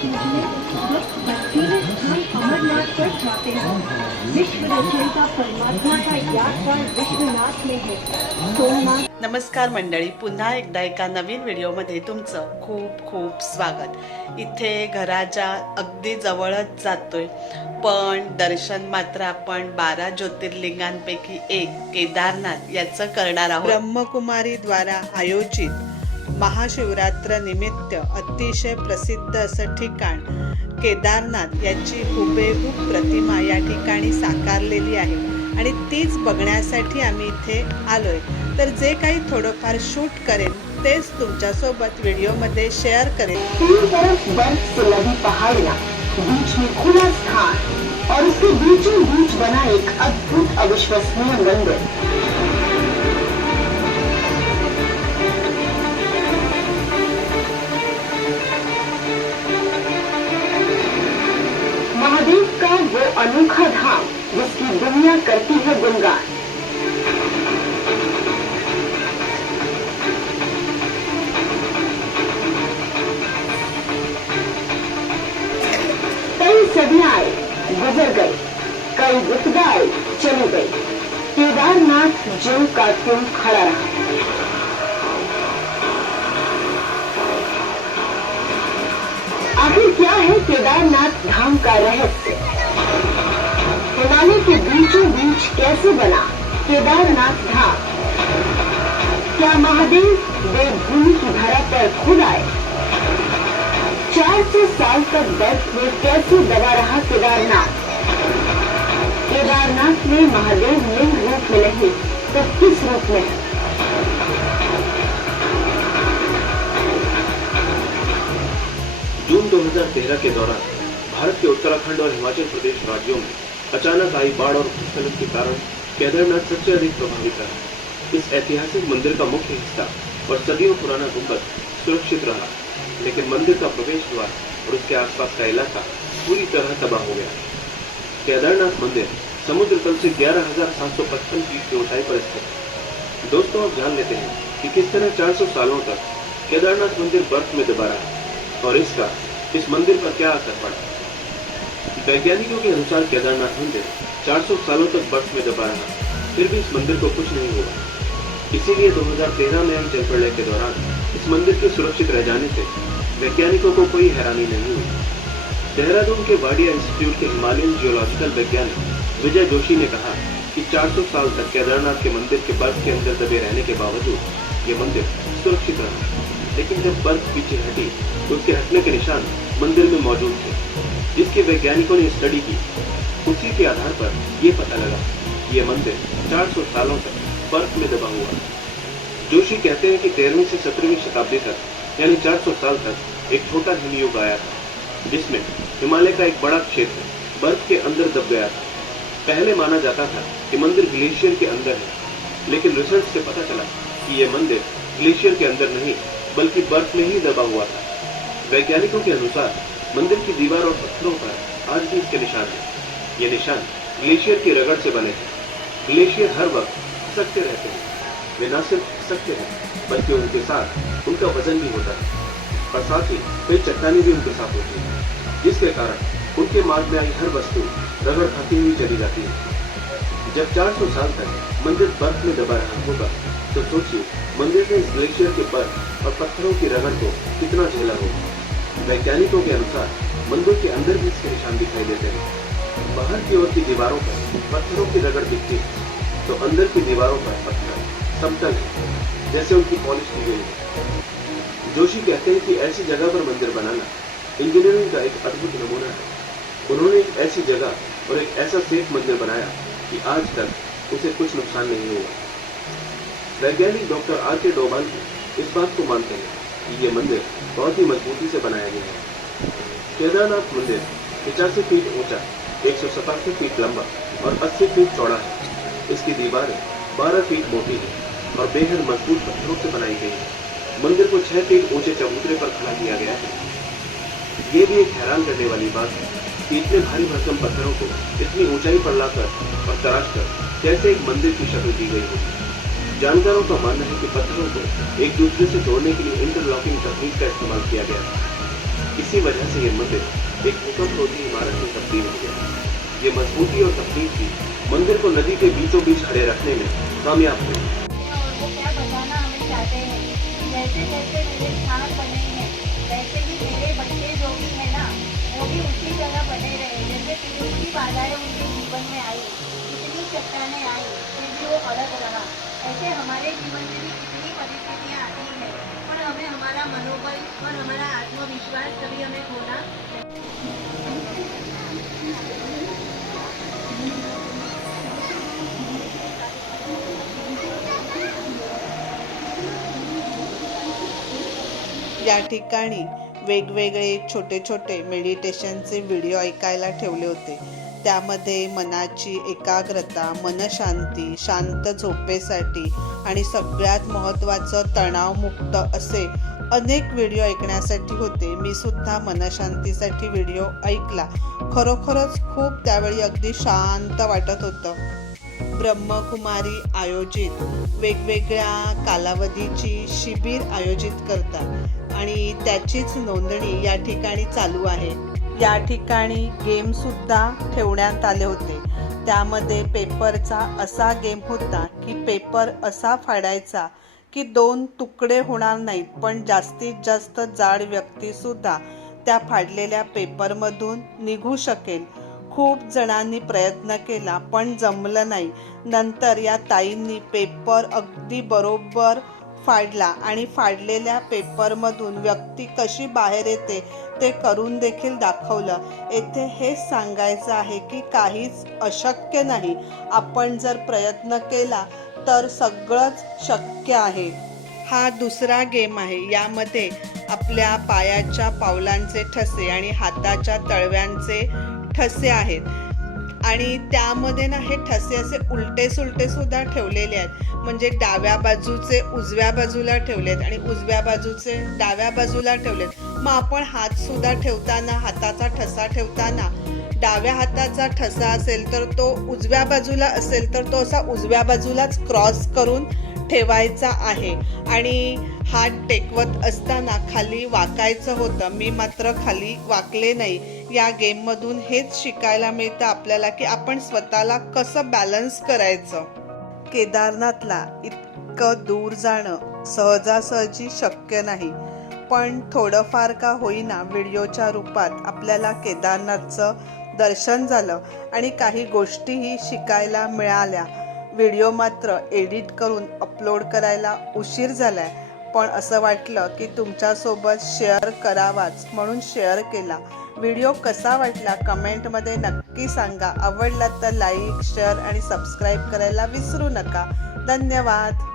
कीजिए, वक्त बर्फीले स्थान अमरनाथ पर जाते हैं। विश्व रचयिता परमात्मा का यादगार विश्वनाथ में है। सोमनाथ। नमस्कार मंडळी, पुन्हा एकदा एका नवीन व्हिडिओमध्ये तुमचं खूप खूप स्वागत। इथे घराच्या अगदी जवळच जातोय, पण दर्शन मात्र आपण 12 ज्योतिर्लिंगांपैकी एक केदारनाथ याचं करणार आहोत। ब्रह्मकुमारी द्वारा आयोजित महाशिवरात्र निमित्त अतिशय प्रसिद्ध असं ठिकाण केदारनाथ याची हुबेहूब प्रतिमा या ठिकाणी साकारलेली आहे आणि तीच बघण्यासाठी आम्ही इथे आलोय। तर जे काही थोडंफार शूट करेन तेच तुमच्यासोबत व्हिडिओमध्ये शेअर करेन। तीन तरफ बर्फ से लदी पहाड़ियाँ, बीच में खुला स्थान और उसके बीचों बीच बना एक अद्भुत अविश्वसनीय मंदिर। महादेव का वो अनोखा धाम जिसकी दुनिया करती है गुणगान। कई सदियां आई, गुजर गई, कई विपदाएं चली गई, केदारनाथ ज्यों का त्यों खड़ा रहा। आखिर क्या है केदारनाथ धाम का रहस्य? हिमालय के बीचों बीच कैसे बना केदारनाथ धाम? क्या महादेव देवभूमि की धरा पर खुद आए? 400 साल तक बर्फ में कैसे दबा रहा केदारनाथ? केदारनाथ में महादेव लिंग रूप में नहीं तो किस रूप में? जून 2013 के दौरान भारत के उत्तराखंड और हिमाचल प्रदेश राज्यों में अचानक आई बाढ़ और भूस्खलन के कारण केदारनाथ सबसे अधिक प्रभावित रहा। इस ऐतिहासिक मंदिर का मुख्य हिस्सा और सदियों पुराना गुंबद सुरक्षित रहा, लेकिन मंदिर का प्रवेश द्वार और उसके आसपास का इलाका पूरी तरह तबाह हो गया। केदारनाथ मंदिर समुद्र तल से 11,755 फीट की ऊंचाई पर स्थित है। दोस्तों, अब जान लेते हैं कि किस तरह 400 सालों तक केदारनाथ मंदिर बर्फ में दबा रहा और इसका इस मंदिर पर क्या असर पड़ा। वैज्ञानिकों के अनुसार केदारनाथ मंदिर 400 सालों तक बर्फ में दबा रहा, फिर भी इस मंदिर को कुछ नहीं हुआ। इसीलिए 2013 में आई जल प्रलय के दौरान इस मंदिर के सुरक्षित रह जाने से वैज्ञानिकों को कोई हैरानी नहीं हुई। देहरादून के वाडिया इंस्टीट्यूट के हिमालयन जियोलॉजिकल वैज्ञानिक विजय जोशी ने कहा कि 400 साल तक केदारनाथ के मंदिर के बर्फ के अंदर दबे रहने के बावजूद ये मंदिर सुरक्षित रहा, लेकिन जब बर्फ पीछे हटी तो उसके हटने के निशान मंदिर में मौजूद थे। जिसके वैज्ञानिकों ने स्टडी की, उसी के आधार पर ये पता लगा कि ये मंदिर 400 सालों तक बर्फ में दबा हुआ। जोशी कहते हैं कि 13वीं से 17वीं शताब्दी तक यानी 400 साल तक एक छोटा हिमयुग आया था, जिसमें हिमालय का एक बड़ा क्षेत्र बर्फ के अंदर दब गया था। पहले माना जाता था कि मंदिर ग्लेशियर के अंदर है, लेकिन रिसर्च से पता चला कि यह मंदिर ग्लेशियर के अंदर नहीं बल्कि बर्फ में ही दबा हुआ था। वैज्ञानिकों के अनुसार मंदिर की दीवार और पत्थरों पर आज भी इसके निशान हैं। ये निशान ग्लेशियर की रगड़ से बने हैं। ग्लेशियर हर वक्त खिसकते रहते हैं। वे न सिर्फ खिसकते हैं बल्कि उनके साथ उनका वजन भी होता है और साथ ही कई चट्टानें भी उनके साथ होती हैं, जिसके कारण उनके मार्ग में आई हर वस्तु रगड़ खाती हुई चली जाती है। जब 400 साल तक मंदिर बर्फ में दबा रहा होगा तो सोचिए मंदिर ने इस ग्लेशियर के बर्फ और पत्थरों की रगड़ को कितना झेला होगा। वैज्ञानिकों के अनुसार मंदिर के अंदर भी इसके निशान दिखाई देते हैं। बाहर की ओर की दीवारों पर पत्थरों की रगड़ दिखती है तो अंदर की दीवारों पर पत्थर समतल है, जैसे उनकी पॉलिश की गई है। जोशी कहते हैं कि ऐसी जगह पर मंदिर बनाना इंजीनियरिंग का एक अद्भुत नमूना है। उन्होंने एक ऐसी जगह और एक ऐसा सेफ मंदिर बनाया कि आज तक उसे कुछ नुकसान नहीं हुआ। वैज्ञानिक डॉक्टर आर.के. डोभाल इस बात को मानते हैं कि ये मंदिर बहुत ही मजबूती से बनाया गया है। केदारनाथ मंदिर 85 फीट ऊंचा, 187 फीट लंबा और 80 फीट चौड़ा है। इसकी दीवारें 12 फीट मोटी है और बेहद मजबूत पत्थरों से बनाई गई है। मंदिर को 6 फीट ऊंचे चबूतरे पर खड़ा किया गया है। ये भी एक हैरान करने वाली बात है कि इतने भारी भरकम पत्थरों को इतनी ऊंचाई पर लाकर और तराश कर कैसे एक मंदिर की शक्ल दी गई होगी। जानकारों का मानना है कि पत्थरों को एक दूसरे से जोड़ने के लिए इंटरलॉकिंग तकनीक का इस्तेमाल किया गया था। इसी वजह से ये मंदिर एक भूकंप रोधी इमारत में तब्दील हो गया। ये मजबूती और तकनीक भी मंदिर को नदी के बीचों बीच खड़े रखने में कामयाब हुई। और वो क्या बताना हमें चाहते हैं, जैसे जैसे मेरे स्थान बने हैं वैसे ही मेरे बच्चे जो भी है ना वो भी उसी तरह बने रहे। जैसे कितनी बाधाएं उनके जीवन में आई, कितनी चट्टानें आई, फिर भी वो अलग रहा। ऐसे हमारे जीवन में भी कितनी परिस्थितियाँ आती हैं, पर हमें हमारा मनोबल और हमारा आत्मविश्वास कभी हमें खोना या ठिकाणी वेगवेगळे छोटे छोटे मेडिटेशनचे व्हिडिओ ऐकायला ठेवले होते। त्यामध्ये मनाची एकाग्रता, मनशांती, शांत झोपेसाठी आणि सगळ्यात महत्त्वाचं तणावमुक्त असे अनेक व्हिडिओ ऐकण्यासाठी होते। मी सुद्धा मनशांतीसाठी व्हिडिओ ऐकला। खरोखरच खूप त्यावेळी अगदी शांत वाटत होतं। ब्रह्मकुमारी आयोजित वेगवेगळ्या कालावधीची शिबिर आयोजित करतात आणि त्याचीच नोंदणी या ठिकाणी चालू आहे। या ठिकाणी गेम सुद्धा ठेवण्यात आले होते। त्यामध्ये पेपरचा असा गेम होता की पेपर असा फाडायचा की 2 तुकडे होणार नाहीत, पण जास्तीत जास्त जाड व्यक्ती सुद्धा त्या फाडलेल्या पेपरमधून निघू शकेल। खूप जणांनी प्रयत्न केला पण जमलं नाही। नंतर या ताईंनी पेपर अगदी बरोबर फाडला आणि फाडलेल्या पेपरमधून व्यक्ती कशी बाहेर येते ते करून देखील दाखवलं। येथे हेच सांगायचं आहे की काहीच अशक्य नाही। आपण जर प्रयत्न केला तर सगळंच शक्य आहे। हा दुसरा गेम आहे। यामध्ये आपल्या पायाच्या पावलांचे ठसे आणि हाताच्या तळव्यांचे ठसे आहेत आणि त्यामध्ये ना हे ठसे असे उलटे सुलटे सुद्धा ठेवलेले आहेत। म्हणजे डाव्या बाजूचे उजव्या बाजूला ठेवलेत आणि उजव्या बाजूचे डाव्या बाजूला ठेवलेत। मग आपण हात सुद्धा ठेवताना, हाताचा ठसा ठेवताना डाव्या हाताचा ठसा असेल तर तो उजव्या बाजूला असेल तर तो असा उजव्या बाजूलाच क्रॉस करून ठेवायचा आहे आणि हात टेकवत असताना खाली वाकायचं होतं। मी मात्र खाली वाकले नाही। या गेममधून हेच शिकायला मिळतं आपल्याला की आपण स्वतःला कसं बॅलन्स करायचं। केदारनाथला इतकं दूर जाणं सहजासहजी शक्य नाही, पण थोडंफार का होईना व्हिडिओच्या रूपात आपल्याला केदारनाथचं दर्शन झालं आणि काही गोष्टीही शिकायला मिळाल्या। व्हिडिओ मात्र एडिट करून अपलोड करायला उशीर झालाय, पण असं वाटलं की तुमच्यासोबत शेअर करावाच म्हणून शेअर केला। व्हिडिओ कसा वाटला कमेंटमध्ये नक्की सांगा। आवडला तर लाईक, शेअर आणि सबस्क्राईब करायला विसरू नका। धन्यवाद।